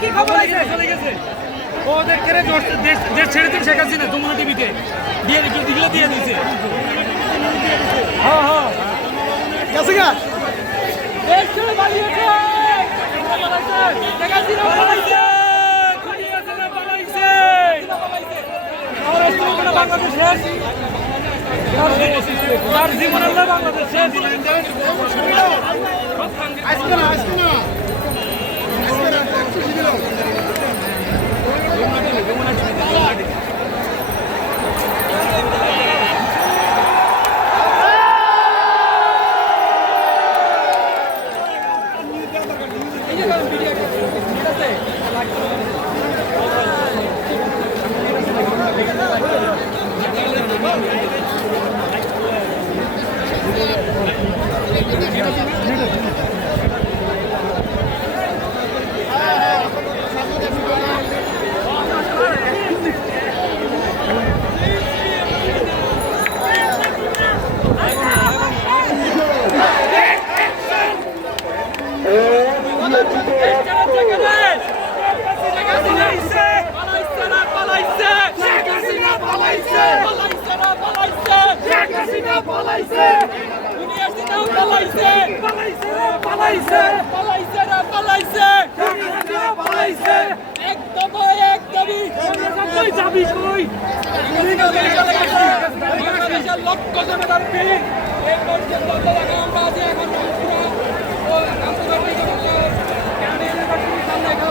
কি খবর আছে? চলে গেছে ওদের কেড়ে দেশ ছেড়ে দিন শেখ হাসিনা যমুনা টিভিতে দিয়ে দিয়ে দিয়েছে। হ্যাঁ হ্যাঁ গেছে গা দেশ ছেড়ে পালিয়েছে শেখ হাসিনা পালাইছে বাংলাদেশ শেষ তার জীবনের বাংলাদেশ শেষ। আজকে না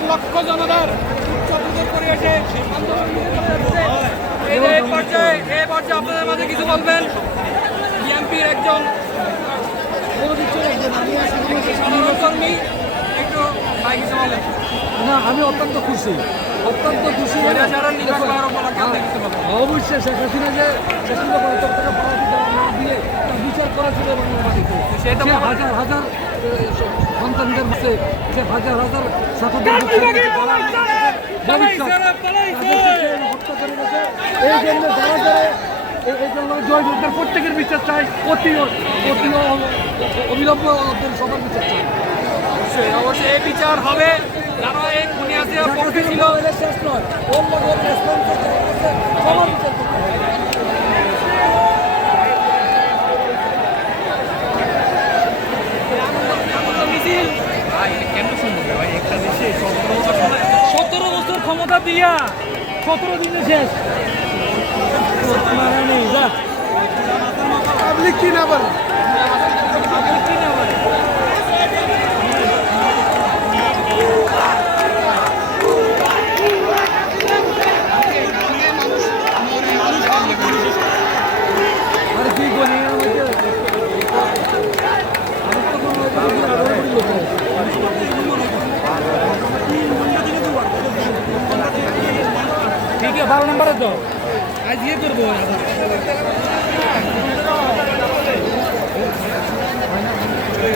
লক্ষ জনতার পরিবেশে এই পর্যায়ে আপনাদের মাঝে কিছু বলবেন বিএনপির একজন কর্মী একটু কিছু বলেন। না আমি অত্যন্ত খুশি অবশ্যই শেখ হাসিনা যে শেষ দিয়ে বিচার করা ছিল সেটা হাজার হাজার সন্তানদের মধ্যে সে হাজার হাজার ছাত্রদের এই জন্য এই জন্য জয় যোদ্ধার প্রত্যেকের বিচার চাই, অতি অবিলম্ব সবার বিচার চাই। অবশ্যই এই বিচার হবে যারা এই খুনিয়াদের পক্ষে ছিল শেষ নয় সবার বিচার কেন সম্ভব ভাই একটা দেশে 17 বছর ক্ষমতা দিয়া 17 দিনে শেষ পাবলিক কি না বলে ठीक है 12 नंबर है तो आज ये कर दो